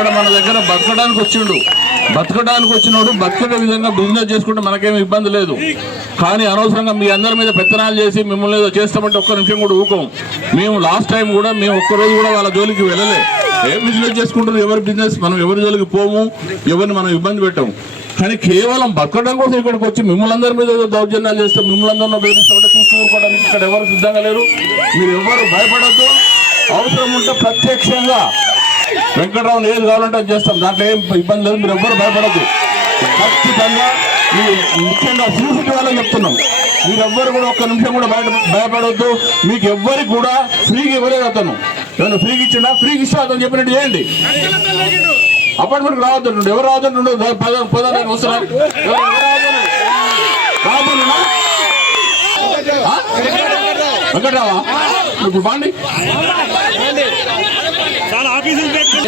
ఇక్కడ మన దగ్గర బతకడానికి వచ్చినోడు బతికే విధంగా బిజినెస్ చేసుకుంటే మనకేమి ఇబ్బంది లేదు. కానీ అనవసరంగా మీ అందరి మీద పెత్తనాలు చేసి మిమ్మల్ని ఏదో చేస్తామంటే ఒక్క నిమిషం కూడా ఊకోం. మేము లాస్ట్ టైం కూడా మేము ఒక్కరోజు కూడా వాళ్ళ జోలికి వెళ్ళలే. ఏ బిజినెస్ చేసుకుంటారు ఎవరి బిజినెస్, మనం ఎవరి జోలికి పోము, ఎవరిని మనం ఇబ్బంది పెట్టాము. కానీ కేవలం బతకడం కోసం ఇక్కడికి వచ్చి మిమ్మల్ని అందరి మీద ఏదో దౌర్జన్యాలు చేస్తే మిమ్మల్ని అందరినీ బెదిరిస్తామంటే చూస్తూ ఊరుకోవడానికి ఇక్కడ ఎవరు సిద్ధంగా లేరు. మీరు ఎవరు భయపడద్దు. అవసరం ఉంటే ప్రత్యక్షంగా వెంకటరావుని ఏది కావాలంటే అది చేస్తాం, దాంట్లో ఏం ఇబ్బంది లేదు. మీరు ఎవ్వరు భయపడద్దు. ఖచ్చితంగా మీరు ముఖ్యంగా సీసీటీ వాళ్ళని చెప్తున్నాం, మీరెవ్వరు కూడా ఒక్క నిమిషం కూడా భయపడవద్దు. మీకు ఎవ్వరికి కూడా ఫ్రీగా ఇవ్వలేదు. అతను ఏమైనా ఫ్రీగా ఇచ్చినా ఫ్రీగా ఇస్తా అతను చెప్పినట్టు చేయండి. అపార్ట్మెంట్కి రావద్దు, ఎవరు రావద్దు పదాన్ని వస్తున్నారు. వెంకట్రావా ఇప్పుడు బాండి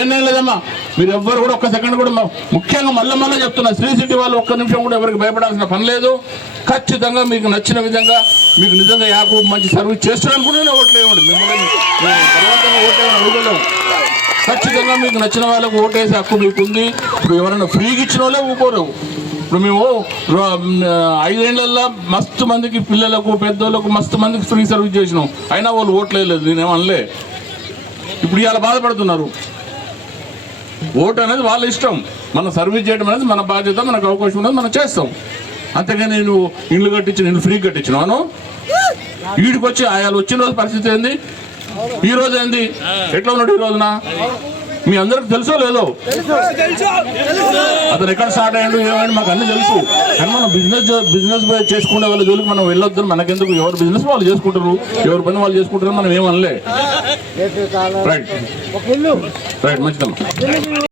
ఏం లేదమ్మా. మీరు ఎవ్వరు కూడా ఒక్క సెకండ్ కూడా ముఖ్యంగా మళ్ళీ చెప్తున్నా, శ్రీ సిటీ వాళ్ళు ఒక్క నిమిషం కూడా ఎవరికి భయపడాల్సిన పని లేదు. ఖచ్చితంగా మీకు నచ్చిన విధంగా మీకు నిజంగా యాప్ మంచి సర్వీస్ చేస్తారనుకుంటేనే ఓట్లేవండి. మిమ్మల్ని బలవంతంగా ఓటేమని అడుగులేము. ఖచ్చితంగా మీకు నచ్చిన వాళ్ళకు ఓటేసే హక్కు మీకుంది. ఇప్పుడు ఎవరైనా ఫ్రీగా ఇచ్చిన వాళ్ళే ఊపోరు. ఇప్పుడు మేము 5 ఏళ్లలో మస్తు మందికి పిల్లలకు పెద్దోళ్ళకు మస్తు మందికి ఫ్రీ సర్వీస్ చేసినాం, అయినా వాళ్ళు ఓట్లేదు. నేనేమనలే. ఇప్పుడు ఇవాళ బాధపడుతున్నారు. ఓటు అనేది వాళ్ళ ఇష్టం. మనం సర్వీస్ చేయడం అనేది మన బాధ్యత, మనకు అవకాశం ఉన్నది మనం చేస్తాం. అంతేగాని నేను ఇల్లు కట్టించిన నేను ఫ్రీ కట్టించినాను. వీడికి వచ్చి ఆయన వచ్చిన రోజు పరిస్థితి ఏంది, ఈ రోజు ఏంది, ఎట్లా ఉన్నాడు ఈ రోజున మీ అందరికి తెలుసో లేదో. అతను ఎక్కడ స్టార్ట్ అయ్యాడు ఏమైంది మాకు అన్నీ తెలుసు. కానీ మనం బిజినెస్ చేసుకునే వాళ్ళ జోలికి మనం వెళ్ళొద్దు. మనకెందుకు, ఎవరు బిజినెస్ వాళ్ళు చేసుకుంటారు, ఎవరి పని వాళ్ళు చేసుకుంటారు, మనం ఏమనలే. రైట్ మంచిదమ్మా.